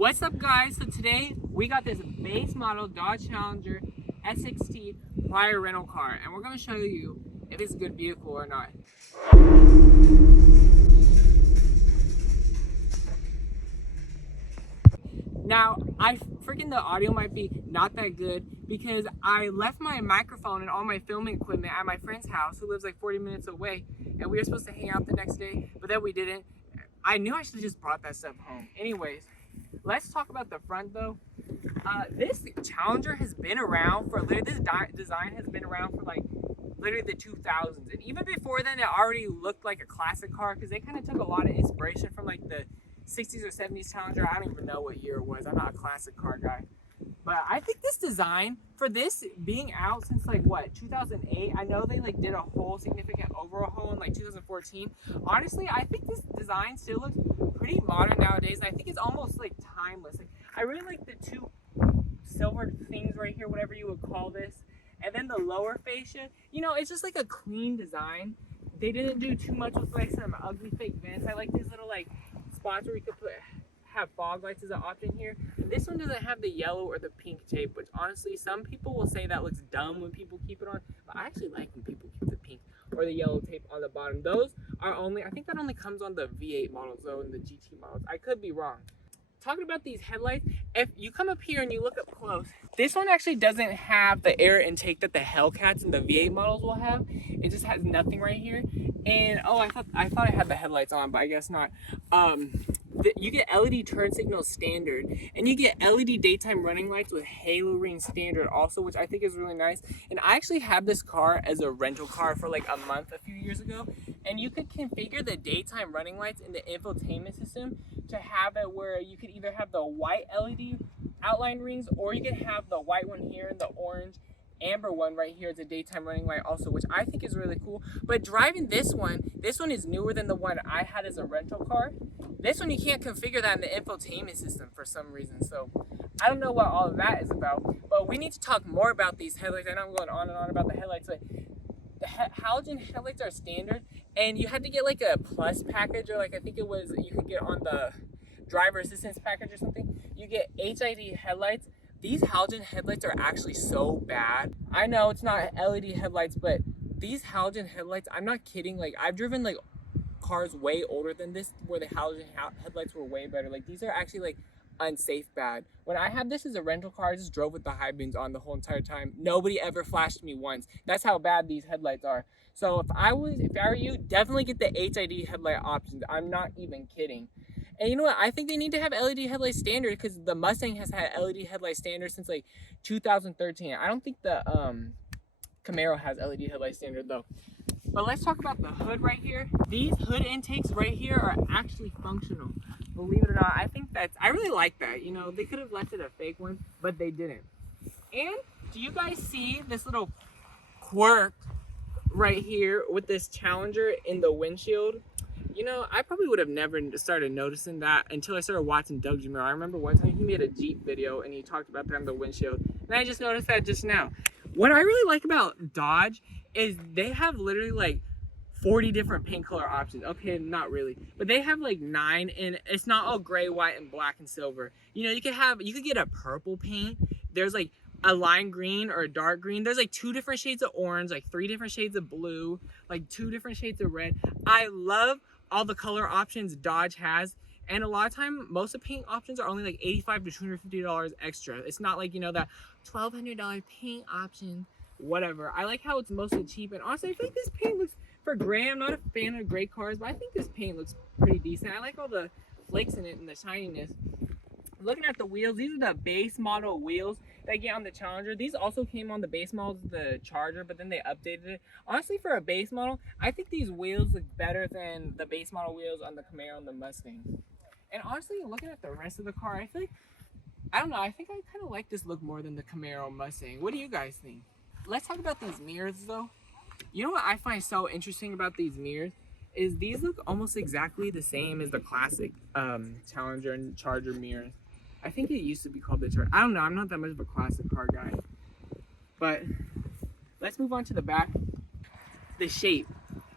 What's up, guys? So today we got this base model Dodge Challenger S60 prior rental car, and we're going to show you if it's a good vehicle or not. Now, the audio might be not that good because I left my microphone and all my filming equipment at my friend's house who lives like 40 minutes away, and we were supposed to hang out the next day, but then we didn't. I knew I should have just brought that stuff home. Anyways, let's talk about the front though. This Challenger has been around for literally, this design has been around for like literally the 2000s, and even before then it already looked like a classic car because they kind of took a lot of inspiration from like the 60s or 70s Challenger. I don't even know what year it was. I'm not a classic car guy. But I think this design, for this being out since like what, 2008, I know they like did a whole significant overhaul in like 2014. Honestly, I think this design still looks pretty modern nowadays, and I think it's almost like timeless. Like, I really like the two silver things right here, whatever you would call this, and then the lower fascia. You know, it's just like a clean design. They didn't do too much with like some ugly fake vents. I like these little like spots where you could have fog lights as an option here. And this one doesn't have the yellow or the pink tape, which honestly some people will say that looks dumb when people keep it on, but I actually like when people keep the pink or the yellow tape on the bottom. Those are only, I think that only comes on the V8 models though, and the GT models. I could be wrong. Talking about these headlights, if you come up here and you look up close, this one actually doesn't have the air intake that the Hellcats and the V8 models will have. It just has nothing right here. And oh, I thought I had the headlights on, but I guess not. You get LED turn signals standard, and you get LED daytime running lights with halo ring standard also, which I think is really nice. And I actually had this car as a rental car for like a month a few years ago, and you could configure the daytime running lights in the infotainment system to have it where you could either have the white LED outline rings, or you could have the white one here and the orange amber one right here as a daytime running light also, which I think is really cool. But driving this one is newer than the one I had as a rental car. This one you can't configure that in the infotainment system for some reason, so I don't know what all of that is about. But we need to talk more about these headlights. I know I'm going on and on about the headlights, but the halogen headlights are standard, and you had to get like a plus package, or like I think it was you could get on the driver assistance package or something. You get HID headlights. These halogen headlights are actually so bad. I know it's not LED headlights, but these halogen headlights, I'm not kidding. Like, I've driven like cars way older than this where the halogen headlights were way better. Like, these are actually like unsafe bad. When I had this as a rental car, I just drove with the high beams on the whole entire time. Nobody ever flashed me once. That's how bad these headlights are. So if I were you, definitely get the HID headlight options. I'm not even kidding. And you know what? I think they need to have LED headlight standard because the Mustang has had LED headlight standard since like 2013. I don't think the Camaro has LED headlight standard though. But let's talk about the hood right here. These hood intakes right here are actually functional. Believe it or not, I really like that. You know, they could have left it a fake one, but they didn't. And do you guys see this little quirk right here with this Challenger in the windshield? You know, I probably would have never started noticing that until I started watching Doug Jamil. I remember one time he made a Jeep video and he talked about that on the windshield. And I just noticed that just now. What I really like about Dodge is they have literally like 40 different paint color options. Okay, not really. But they have like 9, and it's not all gray, white, and black and silver. You know, you could get a purple paint. There's like a lime green or a dark green. There's like 2 different shades of orange, like 3 different shades of blue, like 2 different shades of red. I love all the color options Dodge has, and a lot of time most of the paint options are only like $85 to $250 extra. It's not like, you know, that $1,200 paint option, whatever. I like how it's mostly cheap, and honestly I feel like this paint looks, for gray, I'm not a fan of gray cars, but I think this paint looks pretty decent. I like all the flakes in it and the shininess. Looking at the wheels, these are the base model wheels that get on the Challenger. These also came on the base model of the Charger, but then they updated it. Honestly, for a base model, I think these wheels look better than the base model wheels on the Camaro and the Mustang. And honestly, looking at the rest of the car, I feel like, I don't know, I think I kind of like this look more than the Camaro Mustang. What do you guys think? Let's talk about these mirrors though. You know what I find so interesting about these mirrors? Is these look almost exactly the same as the classic Challenger and Charger mirrors. I think it used to be called the Charger. I don't know, I'm not that much of a classic car guy. But let's move on to the back. The shape.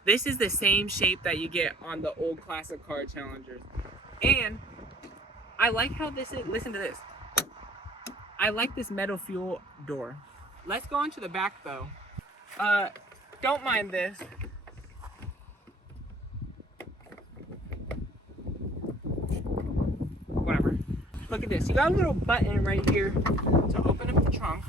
This is the same shape that you get on the old classic car Challengers. And I like how this is. Listen to this. I like this metal fuel door. Let's go into the back though. Don't mind this. Whatever. Look at this. You got a little button right here to open up the trunk.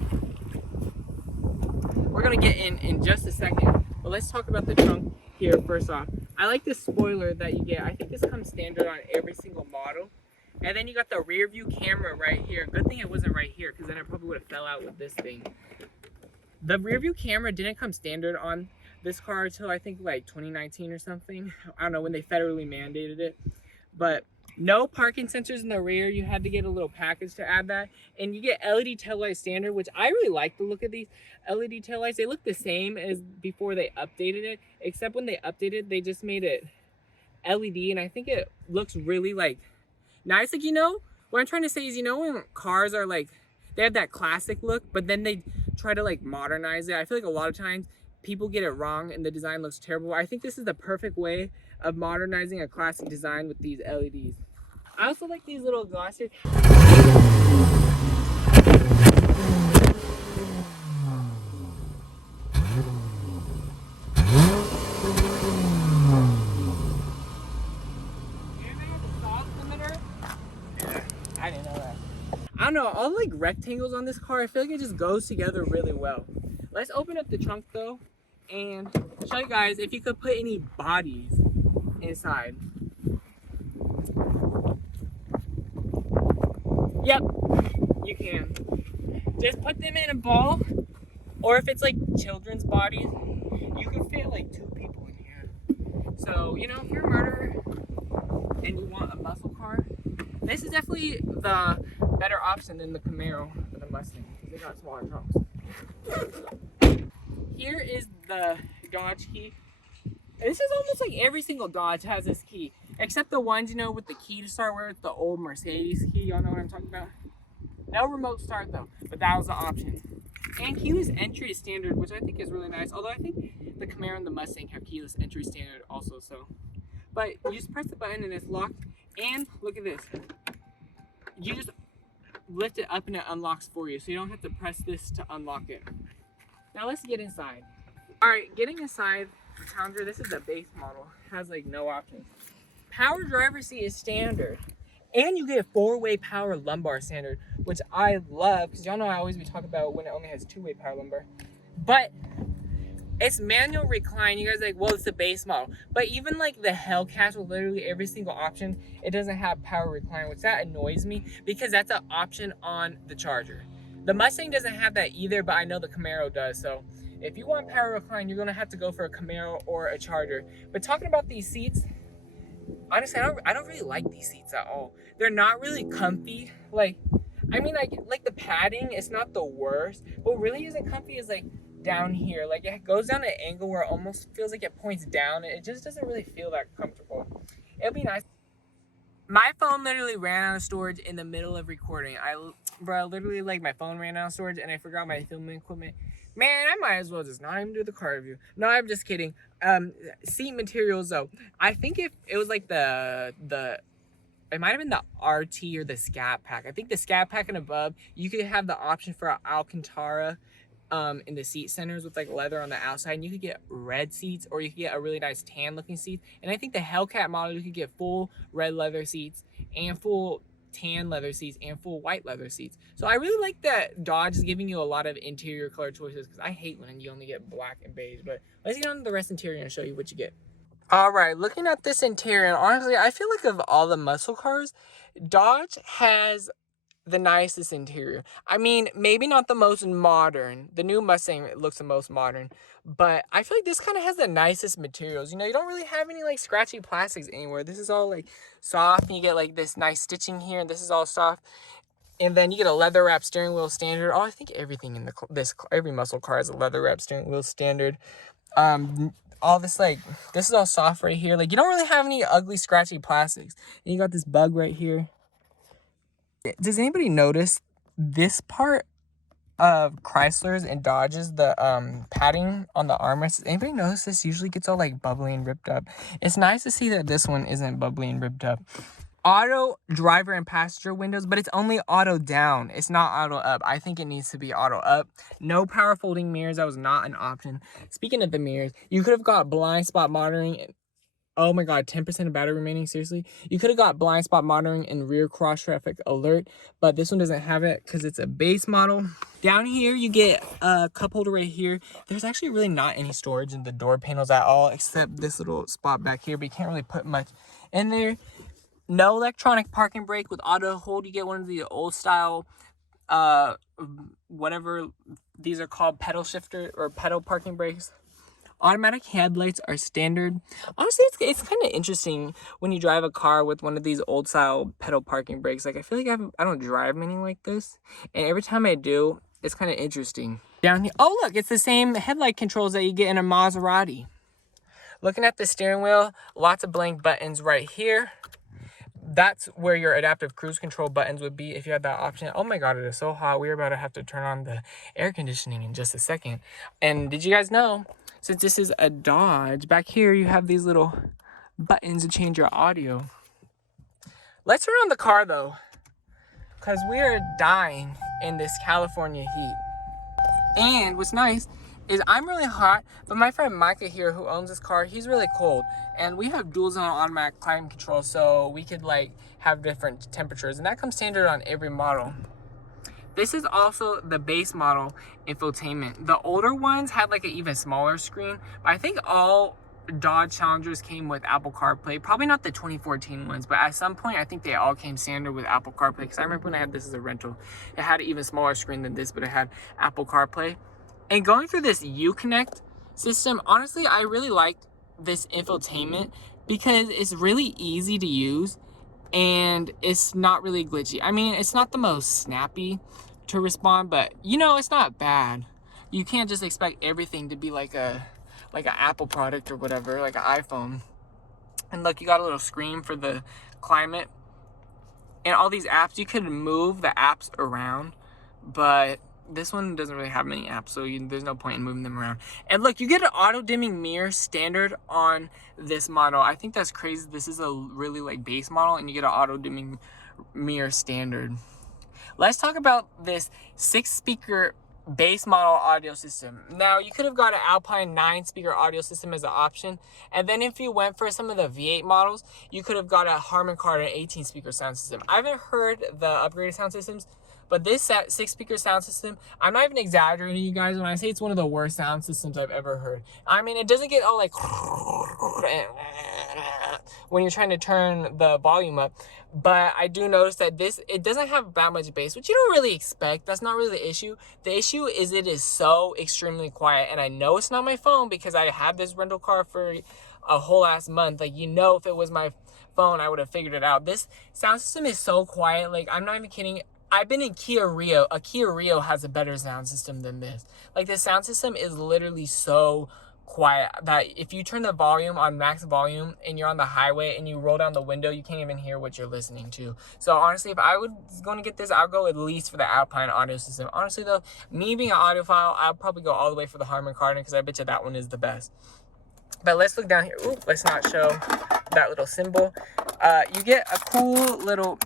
We're gonna get in just a second, but let's talk about the trunk here first off. I like this spoiler that you get. I think this comes standard on every single model. And then you got the rear view camera right here. Good thing it wasn't right here, because then I probably would have fell out with this thing. The rear view camera didn't come standard on this car until I think like 2019 or something. I don't know when they federally mandated it. But no parking sensors in the rear. You had to get a little package to add that. And you get LED taillight standard, which I really like the look of these LED taillights. They look the same as before they updated it, except when they updated, they just made it LED, and I think it looks really like nice. Like, you know, what I'm trying to say is, you know, when cars are like, they have that classic look, but then they try to like modernize it. I feel like a lot of times people get it wrong and the design looks terrible. I think this is the perfect way of modernizing a classic design with these LEDs. I also like these little glasses. I didn't know that. I don't know, all the like rectangles on this car, I feel like it just goes together really well. Let's open up the trunk though and show you guys if you could put any bodies inside. Yep, you can. Just put them in a ball, or if it's like children's bodies, you can fit like 2 people in here. So, you know, if you're a murderer and you want a muscle car, this is definitely the better option than the Camaro or the Mustang, because they got smaller trunks. Here is the Dodge key. And this is almost like every single Dodge has this key, except the ones, you know, with the key to start, where it's the old Mercedes key. Y'all know what I'm talking about? No remote start though, but that was the option. And keyless entry is standard, which I think is really nice. Although I think the Camaro and the Mustang have keyless entry standard also. So, but you just press the button and it's locked. And look at this. You just lift it up and it unlocks for you, so you don't have to press this to unlock it. Now let's get inside. All right, getting inside the Tundra, this is the base model. It has like no options. Power driver's seat is standard. And you get 4-way power lumbar standard, which I love, because y'all know I always be talking about when it only has 2-way power lumbar. But it's manual recline. You guys are like, well, it's the base model. But even like the Hellcat with literally every single option, it doesn't have power recline, which that annoys me, because that's an option on the Charger. The Mustang doesn't have that either, but I know the Camaro does. So if you want power recline, you're gonna have to go for a Camaro or a Charger. But talking about these seats, honestly, I don't really like these seats at all. They're not really comfy. Like, I mean, like the padding, it's not the worst. But what really isn't comfy is like down here. Like, it goes down at an angle where it almost feels like it points down. It just doesn't really feel that comfortable. It'll be nice. My phone literally ran out of storage in the middle of recording. Literally, like, my phone ran out of storage and I forgot my filming equipment. Man, I might as well just not even do the car review. No, I'm just kidding. Seat materials though. I think if it was like it might have been the RT or the Scat Pack. I think the Scat Pack and above, you could have the option for Alcantara in the seat centers with like leather on the outside, and you could get red seats, or you could get a really nice tan looking seat. And I think the Hellcat model, you could get full red leather seats and full tan leather seats and full white leather seats. So I really like that Dodge is giving you a lot of interior color choices, because I hate when you only get black and beige. But let's get on to the rest interior and show you what you get. All right, looking at this interior, and honestly, I feel like of all the muscle cars, Dodge has the nicest interior. I mean, maybe not the most modern. The new Mustang looks the most modern, but I feel like this kind of has the nicest materials. You know, you don't really have any like scratchy plastics anywhere. This is all like soft, and you get like this nice stitching here, and this is all soft. And then you get a leather wrap steering wheel standard. Oh, I think everything in every muscle car has a leather wrap steering wheel standard. All this, like, this is all soft right here. Like, you don't really have any ugly scratchy plastics. And you got this bug right here. Does anybody notice this part of Chrysler's and Dodge's, the padding on the armrest? Does anybody notice this usually gets all like bubbly and ripped up? It's nice to see that this one isn't bubbly and ripped up. auto driver and passenger windows, but it's only auto down. It's not auto up. I think it needs to be auto up. No power folding mirrors. That was not an option. Speaking of the mirrors, you could have got blind spot monitoring. Oh my god, 10% of battery remaining, seriously? You could have got blind spot monitoring and rear cross traffic alert, but this one doesn't have it because it's a base model. Down here, you get a cup holder right here. There's actually really not any storage in the door panels at all, except this little spot back here, but you can't really put much in there. No electronic parking brake with auto hold. You get one of the old style, whatever these are called, pedal shifter or pedal parking brakes. Automatic headlights are standard. Honestly, it's kind of interesting when you drive a car with one of these old style pedal parking brakes. Like, I feel like I don't drive many like this, and every time I do, it's kind of interesting. Down here, oh look, it's the same headlight controls that you get in a Maserati. Looking at the steering wheel, lots of blank buttons right here. That's where your adaptive cruise control buttons would be if you had that option. Oh my god, it is so hot. We're about to have to turn on the air conditioning in just a second. And did you guys know, since this is a Dodge, back here you have these little buttons to change your audio. Let's turn on the car though, because we are dying in this California heat. And what's nice is I'm really hot, but my friend Micah here, who owns this car, he's really cold. And we have dual zone automatic climate control, so we could like have different temperatures, and that comes standard on every model. This is also the base model infotainment. The older ones had like an even smaller screen, but I think all Dodge Challengers came with Apple CarPlay. Probably not the 2014 ones, but at some point I think they all came standard with Apple CarPlay, because I remember when I had this as a rental, it had an even smaller screen than this, but it had Apple CarPlay. And going through this Uconnect system, honestly, I really liked this infotainment because it's really easy to use and it's not really glitchy. I mean, it's not the most snappy to respond, but you know, it's not bad. You can't just expect everything to be like an Apple product or whatever, like an iPhone. And look, you got a little screen for the climate. And all these apps, you could move the apps around, but this one doesn't really have many apps, so there's no point in moving them around. And look, you get an auto dimming mirror standard on this model. I think that's crazy. This is a really like base model, and you get an auto dimming mirror standard. Let's talk about this 6-speaker base model audio system. Now, you could have got an Alpine 9-speaker audio system as an option, and then if you went for some of the V8 models, you could have got a Harman Kardon 18-speaker sound system. I haven't heard the upgraded sound systems, but this 6-speaker sound system, I'm not even exaggerating, you guys, when I say it's one of the worst sound systems I've ever heard. I mean, it doesn't get all like when you're trying to turn the volume up, but I do notice that it doesn't have that much bass, which you don't really expect. That's not really the issue. The issue is it is so extremely quiet, and I know it's not my phone because I had this rental car for a whole ass month. Like, you know, if it was my phone, I would have figured it out. This sound system is so quiet. Like, I'm not even kidding. I've been in Kia Rio. A Kia Rio has a better sound system than this. Like, the sound system is literally so quiet that if you turn the volume on max volume and you're on the highway and you roll down the window, you can't even hear what you're listening to. So honestly, if I was going to get this, I'll go at least for the Alpine audio system. Honestly though, me being an audiophile, I'll probably go all the way for the Harman Kardon, because I bet you that one is the best. But let's look down here. Ooh, let's not show that little symbol. You get a cool little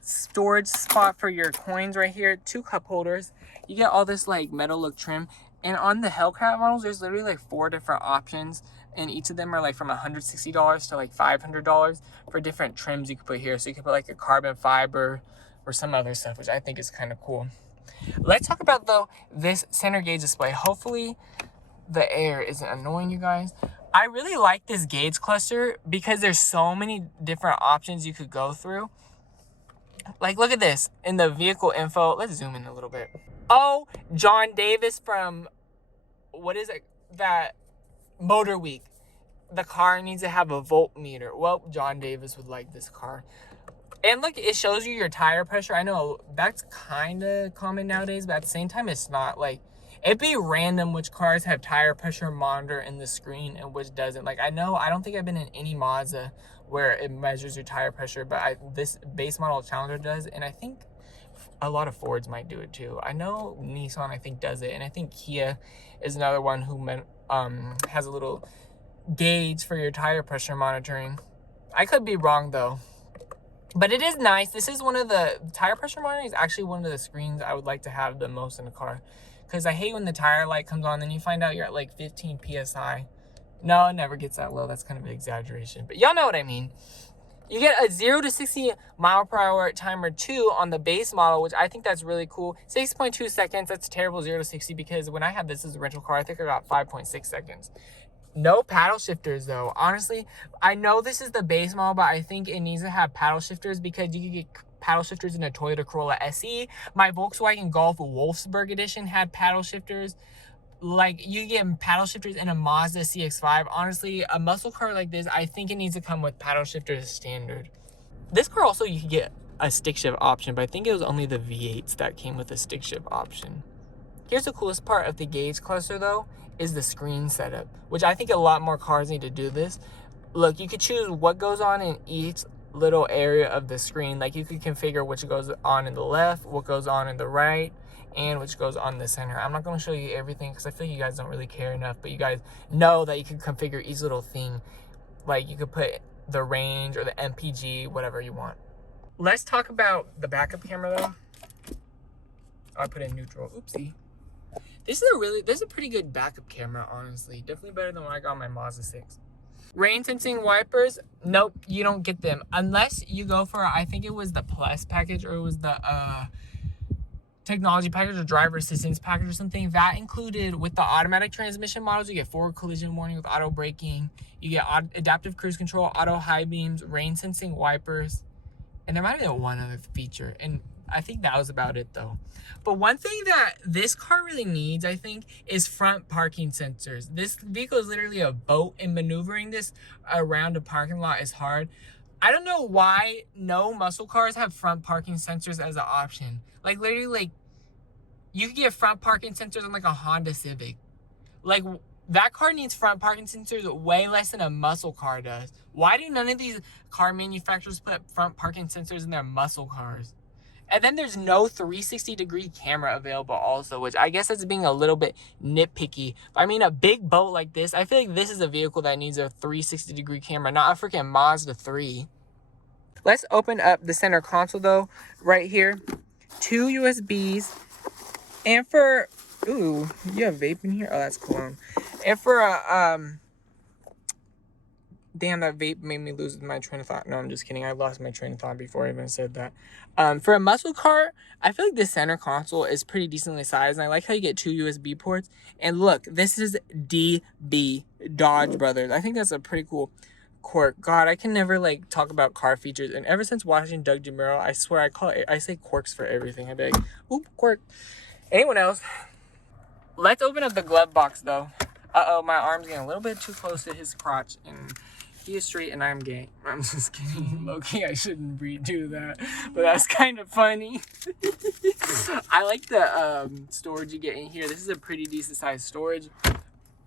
storage spot for your coins right here, 2 cup holders. You get all this like metal look trim, and on the Hellcat models there's literally like 4 different options, and each of them are like from $160 to like $500 for different trims you can put here. So you can put like a carbon fiber or some other stuff, which I think is kind of cool. Let's talk about though this center gauge display. Hopefully the air isn't annoying you guys. I really like this gauge cluster because there's so many different options you could go through. Like, look at this. In the vehicle info, let's zoom in a little bit. Oh, John Davis from, what is it? That Motor Week. The car needs to have a voltmeter. Well, John Davis would like this car. And look, it shows you your tire pressure. I know that's kind of common nowadays, but at the same time, it's not. Like, it'd be random which cars have tire pressure monitor in the screen and which doesn't. Like, I don't think I've been in any Mazda where it measures your tire pressure, but this base model Challenger does, and I think a lot of Fords might do it too. I know Nissan, I think, does it, and I think Kia is another one who has a little gauge for your tire pressure monitoring. I could be wrong though. But it is nice. This is one of the tire pressure monitoring is actually one of the screens I would like to have the most in a car, because I hate when the tire light comes on and you find out you're at like 15 psi. No, it never gets that low. That's kind of an exaggeration, but y'all know what I mean. You get a 0 to 60 mile per hour timer 2 on the base model, which I think that's really cool. 6.2 seconds. That's terrible 0 to 60, because when I had this as a rental car, I think I got 5.6 seconds. No paddle shifters though. Honestly, I know this is the base model, but I think it needs to have paddle shifters, because you can get paddle shifters in a Toyota Corolla SE. My Volkswagen Golf Wolfsburg edition had paddle shifters. Like, you get paddle shifters in a Mazda CX-5. Honestly, a muscle car like this, I think it needs to come with paddle shifters standard. This car also, you can get a stick shift option, but I think it was only the V8s that came with a stick shift option. Here's the coolest part of the gauge cluster though, is the screen setup, which I think a lot more cars need to do this. Look, you could choose what goes on in each little area of the screen. Like, you could configure which goes on in the left, what goes on in the right, and which goes on the center. I'm not going to show you everything because I feel you guys don't really care enough, but you guys know that you can configure each little thing. Like, you could put the range or the MPG, whatever you want. Let's talk about the backup camera though. Oh, I put in neutral. Oopsie. This is a pretty good backup camera, honestly. Definitely better than what I got on my Mazda 6. Rain sensing wipers, nope, you don't get them. Unless you go for, I think it was the Plus package, or it was the technology package or driver assistance package or something. That included, with the automatic transmission models, you get forward collision warning with auto braking. You get adaptive cruise control, auto high beams, rain sensing wipers. And there might have been one other feature. And I think that was about it though. But one thing that this car really needs, I think, is front parking sensors. This vehicle is literally a boat, and maneuvering this around a parking lot is hard. I don't know why no muscle cars have front parking sensors as an option. Like, literally, like, you could get front parking sensors on like a Honda Civic. Like, that car needs front parking sensors way less than a muscle car does. Why do none of these car manufacturers put front parking sensors in their muscle cars? And then there's no 360-degree camera available also, which I guess that's being a little bit nitpicky. But I mean, a big boat like this, I feel like this is a vehicle that needs a 360-degree camera, not a freaking Mazda 3. Let's open up the center console though, right here. 2 USBs. And for, ooh, you have vape in here? Oh, that's cool. And for a, damn, that vape made me lose my train of thought. No, I'm just kidding. I lost my train of thought before I even said that. For a muscle car, I feel like the center console is pretty decently sized. And I like how you get 2 USB ports. And look, this is DB, Dodge Brothers. I think that's a pretty cool quirk. God, I can never like talk about car features. And ever since watching Doug DeMuro, I swear I say quirks for everything. I'd be like, oop, quirk. Anyone else? Let's open up the glove box though. Uh-oh, my arm's getting a little bit too close to his crotch, and he is straight and I'm gay. I'm just kidding. Low-key, I shouldn't do that, but that's kind of funny. I like the storage you get in here. This is a pretty decent sized storage.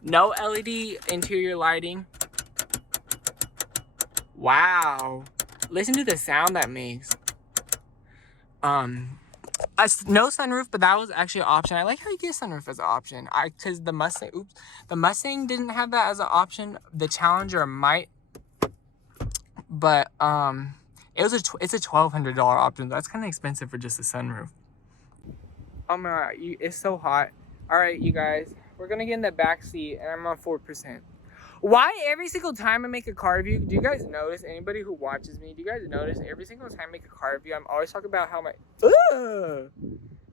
No LED interior lighting. Wow. Listen to the sound that makes. No sunroof, but that was actually an option. I like how you get sunroof as an option. Because the Mustang didn't have that as an option. The Challenger might, but it's a $1,200 option. That's kind of expensive for just a sunroof. Oh my god, it's so hot. All right, you guys, we're gonna get in the back seat, and I'm on 4%. Why every single time I make a car review, do you guys notice, anybody who watches me, do you guys notice every single time I make a car review, I'm always talking about how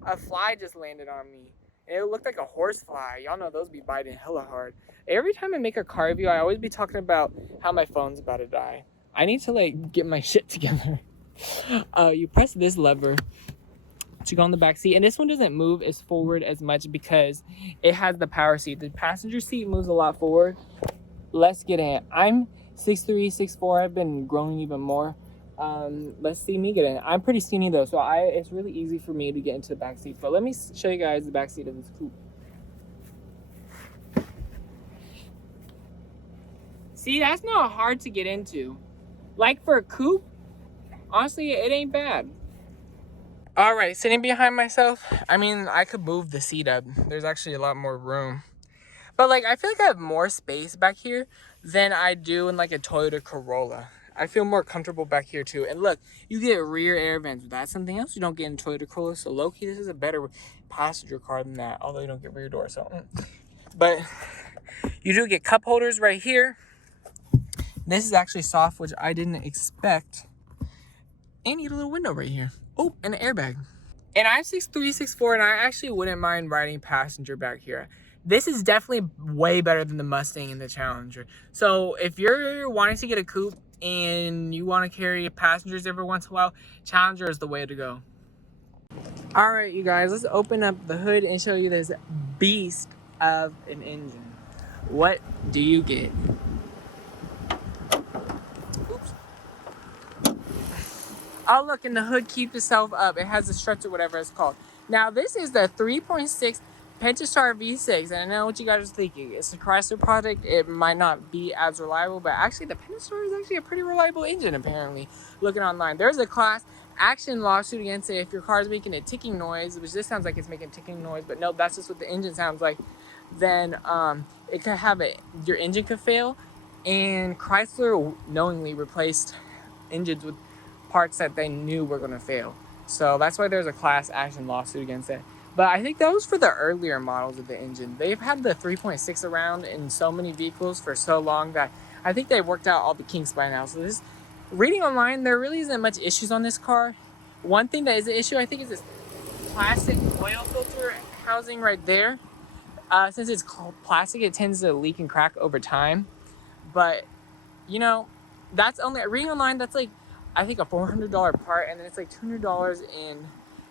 a fly just landed on me. And it looked like a horse fly. Y'all know those be biting hella hard. Every time I make a car review, I always be talking about how my phone's about to die. I need to like get my shit together. You press this lever to go on the back seat, and this one doesn't move as forward as much because it has the power seat. The passenger seat moves a lot forward. Let's get in. I'm 6'3", 6'4". I've been growing even more. Let's see me get in. I'm pretty skinny though, so it's really easy for me to get into the back seat. But let me show you guys the back seat of this coupe. See, that's not hard to get into. Like for a coupe, honestly, it ain't bad. All right, sitting behind myself, I mean, I could move the seat up. There's actually a lot more room. But like, I feel like I have more space back here than I do in like a Toyota Corolla. I feel more comfortable back here too. And look, you get rear air vents. That's something else you don't get in Toyota Corolla. So low-key, this is a better passenger car than that, although you don't get rear door. So, but you do get cup holders right here. This is actually soft, which I didn't expect. And you get a little window right here. Oh, and an airbag. And I'm 6'3", 6'4", and I actually wouldn't mind riding passenger back here. This is definitely way better than the Mustang and the Challenger. So if you're wanting to get a coupe and you want to carry passengers every once in a while, Challenger is the way to go. All right, you guys, let's open up the hood and show you this beast of an engine. What do you get? Oops. Oh, look, and the hood keeps itself up. It has a strut or whatever it's called. Now, this is the 3.6 Pentastar V6, and I know what you guys are thinking. It's a Chrysler product. It might not be as reliable, but actually the Pentastar is actually a pretty reliable engine, apparently, looking online. There's a class action lawsuit against it if your car is making a ticking noise, which this sounds like it's making a ticking noise, but no, that's just what the engine sounds like. Then it could have your engine could fail, and Chrysler knowingly replaced engines with parts that they knew were going to fail. So that's why there's a class action lawsuit against it. But I think that was for the earlier models of the engine. They've had the 3.6 around in so many vehicles for so long that I think they've worked out all the kinks by now. So this, reading online, there really isn't much issues on this car. One thing that is an issue, I think, is this plastic oil filter housing right there. Since it's plastic, it tends to leak and crack over time. But, you know, that's only, reading online, that's like, I think a $400 part, and then it's like $200 in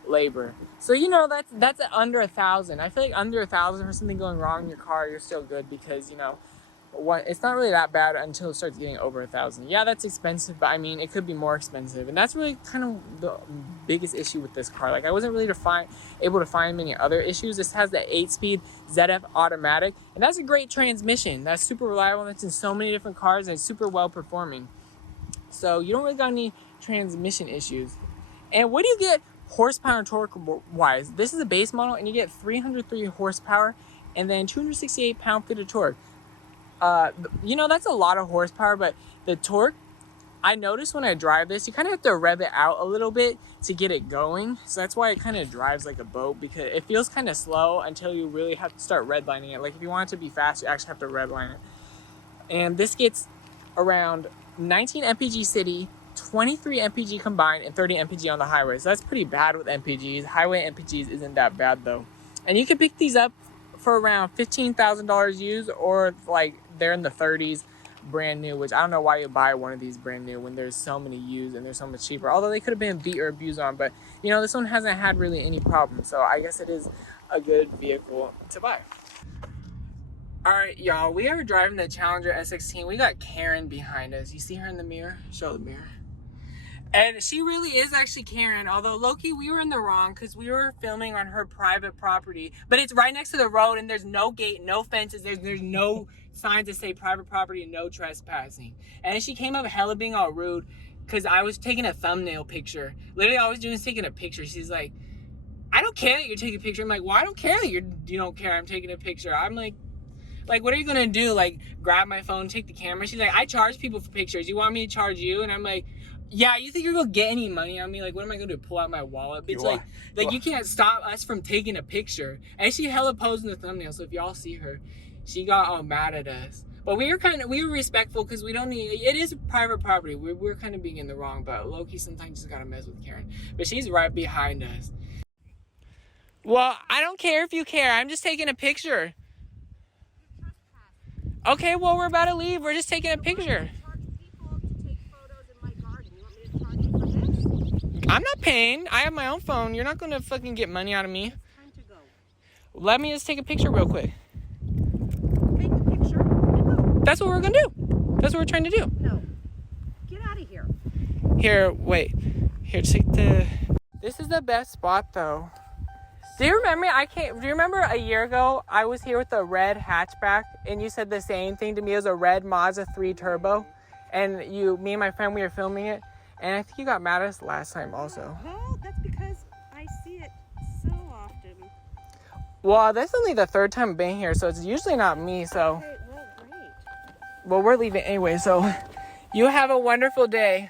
labor. So, you know, that's under $1,000. I feel like under $1,000 for something going wrong in your car, you're still good, because, you know, it's not really that bad until it starts getting over $1,000. Yeah, that's expensive, but I mean, it could be more expensive, and that's really kind of the biggest issue with this car. Like, I wasn't really able to find many other issues. This has the 8-speed ZF automatic, and that's a great transmission. That's super reliable. That's in so many different cars, and it's super well performing. So you don't really got any transmission issues. And what do you get horsepower and torque wise? This is a base model, and you get 303 horsepower and then 268 pound-feet of torque. You know, that's a lot of horsepower, but the torque, I noticed when I drive this, you kind of have to rev it out a little bit to get it going. So that's why it kind of drives like a boat, because it feels kind of slow until you really have to start redlining it. Like, if you want it to be fast, you actually have to redline it. And this gets around 19 mpg city, 23 mpg combined, and 30 mpg on the highway. So that's pretty bad with mpgs. Highway mpgs isn't that bad though. And you can pick these up for around $15,000 used, or like they're in the 30s brand new, which I don't know why you buy one of these brand new when there's so many used and they're so much cheaper. Although they could have been beat or abused on, but you know, this one hasn't had really any problems. So I guess it is a good vehicle to buy. All right, y'all, we are driving the Challenger S16. We got Karen behind us. You see her in the mirror? Show the mirror. And she really is actually Karen, although low-key we were in the wrong because we were filming on her private property. But it's right next to the road, and there's no gate, no fences. There's no signs that say private property and no trespassing. And she came up hella being all rude because I was taking a thumbnail picture. Literally, all I was doing is taking a picture. She's like, I don't care that you're taking a picture. I'm like, well, I don't care that you don't care I'm taking a picture. I'm like, what are you gonna do? Like, grab my phone, take the camera? She's like, I charge people for pictures. You want me to charge you? And I'm like, yeah, you think you're gonna get any money on me? Like, what am I gonna do? Pull out my wallet? It's like you can't stop us from taking a picture. And she hella posed in the thumbnail, so if y'all see her, she got all mad at us. But we were respectful because we don't need, it is private property. We're kind of being in the wrong, but low-key sometimes you just gotta mess with Karen. But she's right behind us. Well, I don't care if you care. I'm just taking a picture. Okay, well, we're about to leave. We're just taking a picture. I'm not paying. I have my own phone. You're not going to fucking get money out of me. Time to go. Let me just take a picture real quick. Take a picture and go. That's what we're going to do. That's what we're trying to do. No. Get out of here. Here, wait. Here, take the... This is the best spot, though. Do you remember? Do you remember a year ago I was here with a red hatchback and you said the same thing to me? It was a red Mazda 3 Turbo, and me and my friend, we were filming it, and I think you got mad at us last time also. Well, that's because I see it so often. Well, that's only the third time I've been here, so it's usually not me. So Okay, well, great. well, we're leaving anyway, so You have a wonderful day.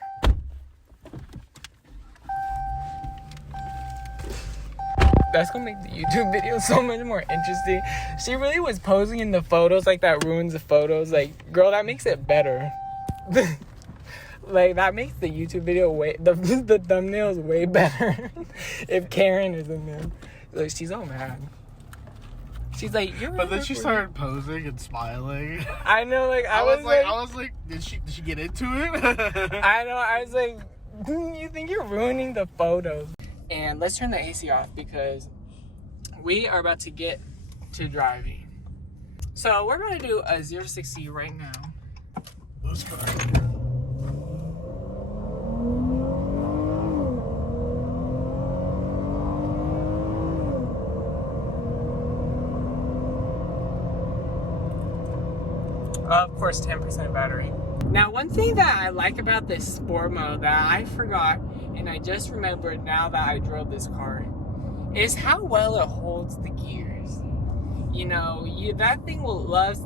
That's gonna make the YouTube video so much more interesting. She really was posing in the photos like that ruins the photos. Like, girl, that makes it better. Like, that makes the YouTube video the thumbnails way better if Karen is in there. Like, she's all mad. She's like, you're. But then she started posing and smiling. I know, like I was like, did she get into it? I know. I was like, you think you're ruining the photos? And let's turn the AC off because we are about to get to driving. So we're about to do a 0 to 60 right now. Let's go. Of course, 10% battery. Now, one thing that I like about this sport mode that I forgot and I just remembered now that I drove this car is how well it holds the gears. You know,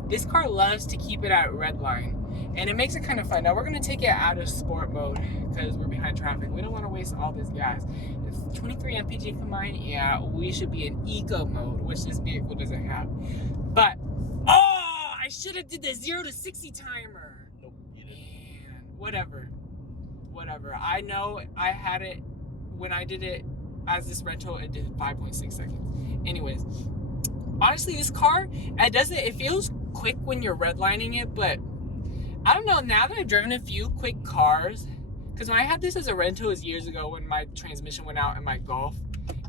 this car loves to keep it at red line, and it makes it kind of fun. Now we're gonna take it out of sport mode because we're behind traffic. We don't want to waste all this gas. It's 23 mpg combined. Yeah, we should be in eco mode, which this vehicle doesn't have. But I should have did the 0 to 60 timer. Nope, you didn't. Man, whatever. I know I had it when I did it as this rental. It did 5.6 seconds. Anyways, honestly, this car, it feels quick when you're redlining it, but I don't know, now that I've driven a few quick cars, because when I had this as a rental, it was years ago when my transmission went out in my Golf,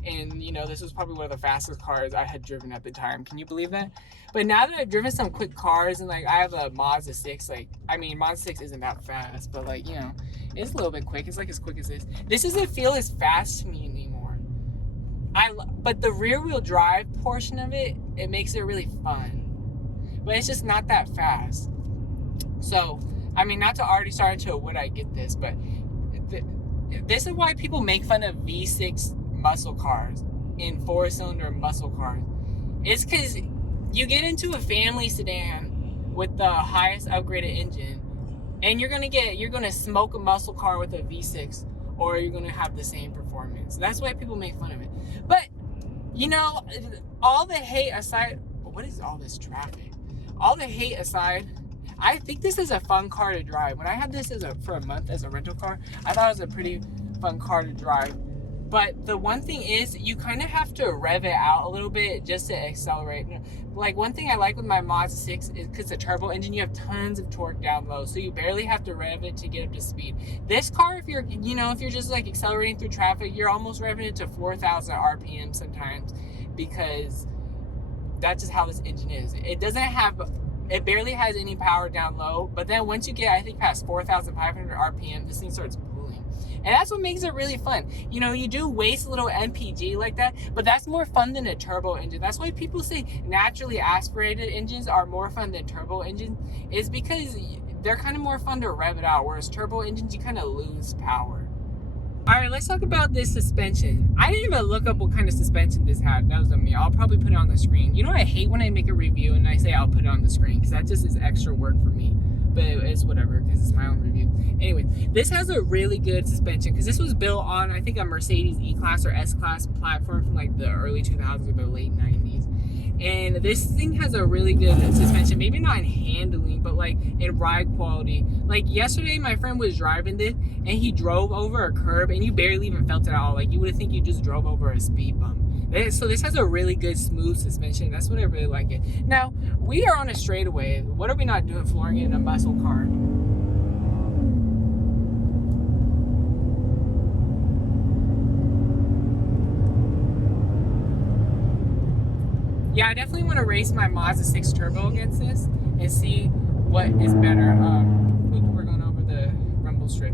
and you know, this was probably one of the fastest cars I had driven at the time. Can you believe that? But now that I've driven some quick cars, and like I have a Mazda 6, Mazda 6 isn't that fast, but like, you know, it's a little bit quick. It's like as quick as this. This doesn't feel as fast to me anymore. But the rear wheel drive portion of it makes it really fun. But it's just not that fast. So, I mean, not to already start into would I get this, but this is why people make fun of V6 muscle cars and 4-cylinder muscle cars. It's because you get into a family sedan with the highest upgraded engine, and you're gonna smoke a muscle car with a V6, or you're gonna have the same performance. That's why people make fun of it. But you know, all the hate aside, what is all this traffic? All the hate aside, I think this is a fun car to drive. When I had this for a month as a rental car, I thought it was a pretty fun car to drive. But the one thing is, you kind of have to rev it out a little bit just to accelerate. Like, one thing I like with my Mazda 6 is because it's a turbo engine, you have tons of torque down low, so you barely have to rev it to get up to speed. This car, if you're just like accelerating through traffic, you're almost revving it to 4,000 RPM sometimes, because that's just how this engine is. It barely has any power down low, but then once you get, I think, past 4,500 RPM, this thing starts pulling. And that's what makes it really fun. You know, you do waste a little MPG like that, but that's more fun than a turbo engine. That's why people say naturally aspirated engines are more fun than turbo engines, is because they're kind of more fun to rev it out, whereas turbo engines, you kind of lose power. All right, let's talk about this suspension. I didn't even look up what kind of suspension this had. That was on me. I'll probably put it on the screen. You know, I hate when I make a review and I say I'll put it on the screen, because that just is extra work for me. But it's whatever, because it's my own review. Anyway, this has a really good suspension, because this was built on, I think, a Mercedes E-Class or S-Class platform from like the early 2000s or the late 90s. And this thing has a really good suspension, maybe not in handling, but like in ride quality. Like yesterday, my friend was driving this and he drove over a curb and you barely even felt it at all. Like you would think you just drove over a speed bump. So this has a really good smooth suspension. That's what I really like it. Now, we are on a straightaway. What are we not doing flooring it in a muscle car? Yeah, I definitely want to race my Mazda 6 Turbo against this and see what is better. We're going over the rumble strip.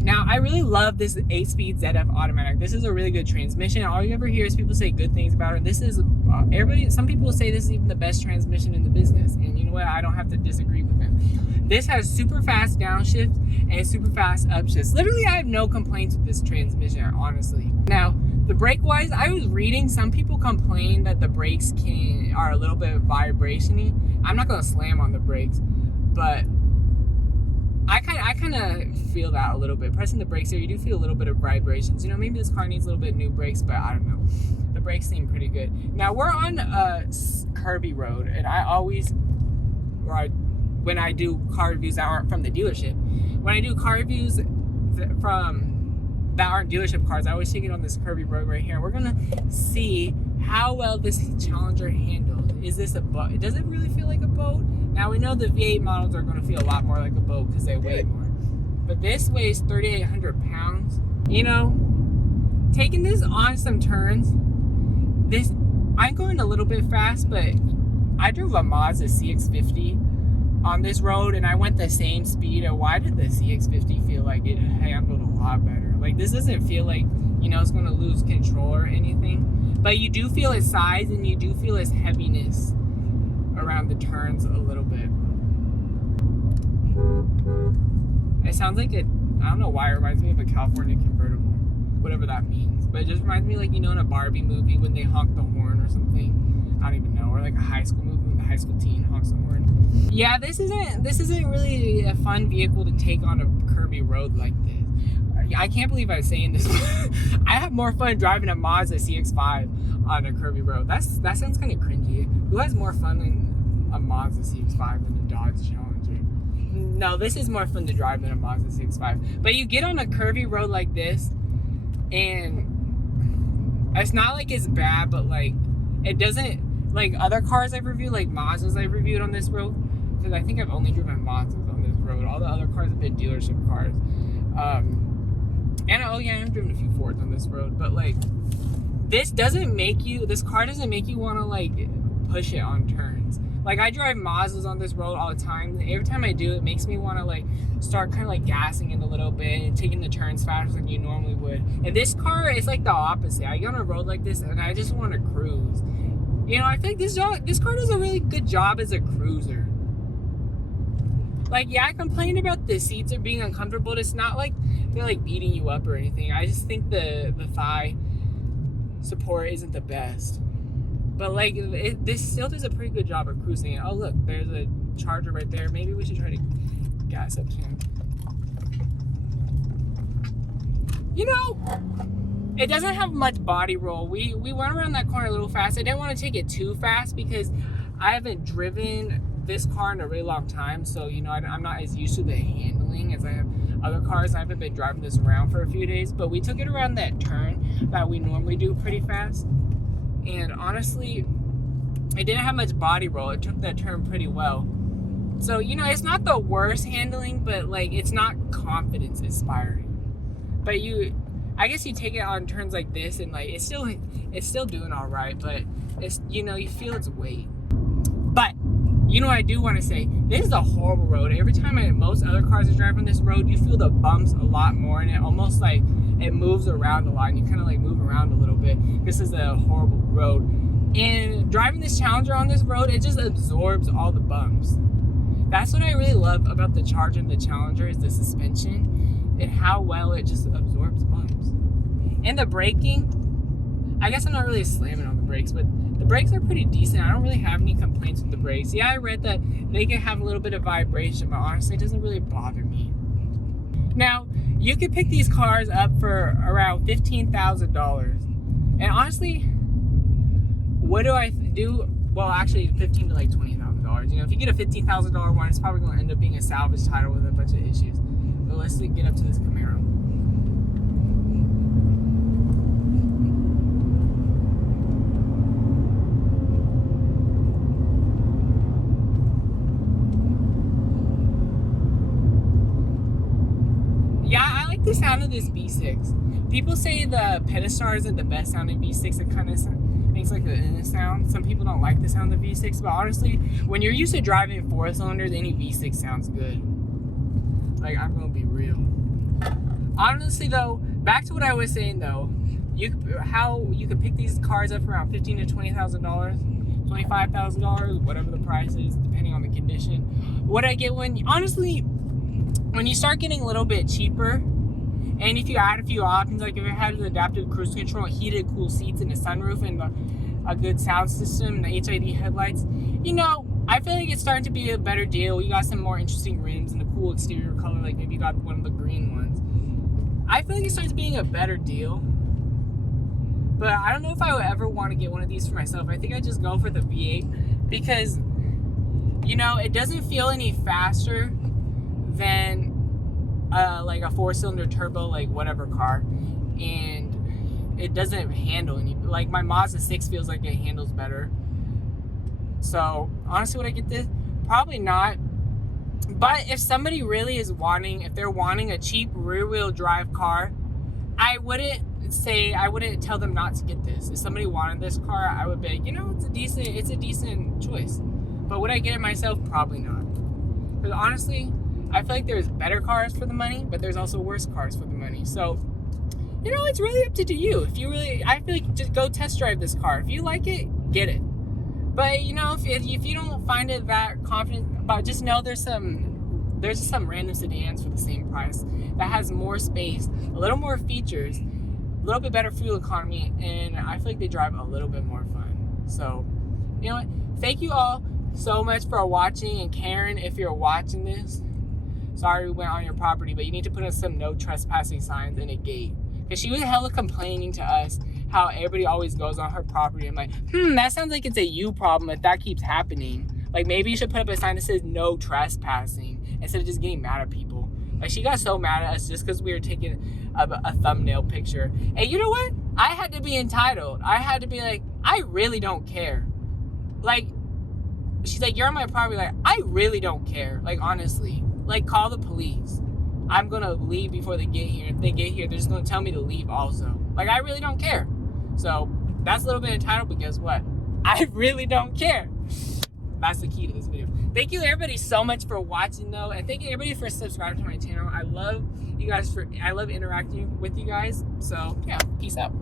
Now, I really love this 8-speed ZF automatic. This is a really good transmission. All you ever hear is people say good things about it. This is, some people say this is even the best transmission in the business. And you know what? I don't have to disagree with them. This has super fast downshift and super fast upshifts. Literally, I have no complaints with this transmission, honestly. Now, the brake wise, I was reading some people complain that the brakes are a little bit vibration-y. I'm not gonna slam on the brakes, but I I kind of feel that a little bit. Pressing the brakes here, you do feel a little bit of vibrations. You know, maybe this car needs a little bit of new brakes, but I don't know. The brakes seem pretty good. Now we're on a curvy road, and when I do car reviews that aren't from the dealership, when I do car reviews from that aren't dealership cars, I always take it on this curvy road right here. We're gonna see how well this Challenger handles. Is this a boat? Does it really feel like a boat? Now we know the V8 models are gonna feel a lot more like a boat because they weigh more. But this weighs 3,800 pounds. You know, taking this on some turns, I'm going a little bit fast, but I drove a Mazda CX-50 on this road and I went the same speed. And why did the CX-50 feel like it handled a lot better? Like, this doesn't feel like, you know, it's going to lose control or anything, but you do feel its size and you do feel its heaviness around the turns a little bit. It sounds like I don't know why it reminds me of a California convertible, whatever that means, but it just reminds me, like, you know, in a Barbie movie when they honk the horn or something. I don't even know. Or like a high school movie when the high school teen honks the horn. Yeah, this isn't really a fun vehicle to take on a curvy road like this. I can't believe I'm saying this. I have more fun driving a Mazda CX-5 on a curvy road. That sounds kind of cringy. Who has more fun in a Mazda CX-5 than a Dodge Challenger? No, this is more fun to drive than a Mazda CX-5. But you get on a curvy road like this, and it's not like it's bad, but like it doesn't, like other cars I've reviewed, like Mazdas I've reviewed on this road, because I think I've only driven Mazdas on this road. All the other cars have been dealership cars. And oh yeah, I've driven a few Fords on this road, but like this car doesn't make you want to like push it on turns. Like, I drive Mazdas on this road all the time. Every time I do, it makes me want to like start kind of like gassing it a little bit and taking the turns faster than you normally would. And this car is like the opposite. I get on a road like this and I just want to cruise. You know, I think this car does a really good job as a cruiser. Like, yeah, I complained about the seats are being uncomfortable. It's not like they're like beating you up or anything. I just think the thigh support isn't the best. But like, this still does a pretty good job of cruising it. Oh look, there's a Charger right there. Maybe we should try to gas up soon. You know, it doesn't have much body roll. We went around that corner a little fast. I didn't want to take it too fast because I haven't driven this car in a really long time. So, you know, I'm not as used to the handling as I have other cars. I haven't been driving this around for a few days, but we took it around that turn that we normally do pretty fast. And honestly, it didn't have much body roll. It took that turn pretty well. So, you know, it's not the worst handling, but like, it's not confidence inspiring. But I guess you take it on turns like this and like, it's still doing all right, but it's, you know, you feel its weight. But, you know, I do want to say, this is a horrible road. Every time most other cars are driving this road, you feel the bumps a lot more, and it almost like, it moves around a lot, and you kind of like move around a little bit. This is a horrible road. And driving this Challenger on this road, it just absorbs all the bumps. That's what I really love about the Charger and the Challenger, is the suspension and how well it just absorbs bumps. And the braking, I guess I'm not really slamming on the brakes, but the brakes are pretty decent. I don't really have any complaints with the brakes. Yeah, I read that they can have a little bit of vibration, but honestly, it doesn't really bother me. Now, you could pick these cars up for around $15,000. And honestly, what do I do? Well, actually, $15,000 to like $20,000. You know, if you get a $15,000 one, it's probably going to end up being a salvage title with a bunch of issues. But let's get up to this Camaro. The sound of this V6. People say the Pentastar isn't the best sounding V6. It kind of makes like a sound. Some people don't like the sound of the V6, but honestly, when you're used to driving 4-cylinders, any V6 sounds good. Like, I'm gonna be real. Honestly though, back to what I was saying though, how you could pick these cars up for around $15,000 to $20,000, $25,000, whatever the price is, depending on the condition. What I get when you start getting a little bit cheaper, and if you add a few options, like if it has adaptive cruise control, heated cool seats, and a sunroof, and a good sound system, and the HID headlights, you know, I feel like it's starting to be a better deal. You got some more interesting rims and a cool exterior color, like maybe you got one of the green ones. I feel like it starts being a better deal. But I don't know if I would ever want to get one of these for myself. I think I'd just go for the V8 because, you know, it doesn't feel any faster than like a 4-cylinder turbo, like whatever car. And it doesn't handle any, like my Mazda 6 feels like it handles better. So honestly, would I get this? Probably not. But if somebody really is wanting, if they're wanting a cheap rear-wheel drive car, I wouldn't tell them not to get this. If somebody wanted this car, I would be like, you know, it's a decent choice. But would I get it myself? Probably not. Because honestly, I feel like there's better cars for the money, but there's also worse cars for the money. So, you know, it's really up to you. If you really, I feel like just go test drive this car. If you like it, get it. But you know, if you don't find it that confident about, just know there's some random sedans for the same price that has more space, a little more features, a little bit better fuel economy, and I feel like they drive a little bit more fun. So, you know what? Thank you all so much for watching. And Karen, if you're watching this, sorry we went on your property, but you need to put up some no trespassing signs and a gate. Because she was hella complaining to us how everybody always goes on her property. I'm like, that sounds like it's a you problem if that keeps happening. Like, maybe you should put up a sign that says no trespassing instead of just getting mad at people. Like, she got so mad at us just because we were taking a thumbnail picture. And you know what? I had to be entitled. I had to be like, I really don't care. Like, she's like, you're on my property. Like, I really don't care. Like, honestly. Like, call the police. I'm going to leave before they get here. If they get here, they're just going to tell me to leave also. Like, I really don't care. So, that's a little bit entitled, but guess what? I really don't care. That's the key to this video. Thank you everybody so much for watching though, and thank you everybody for subscribing to my channel. I love you guys I love interacting with you guys. So, yeah, peace out.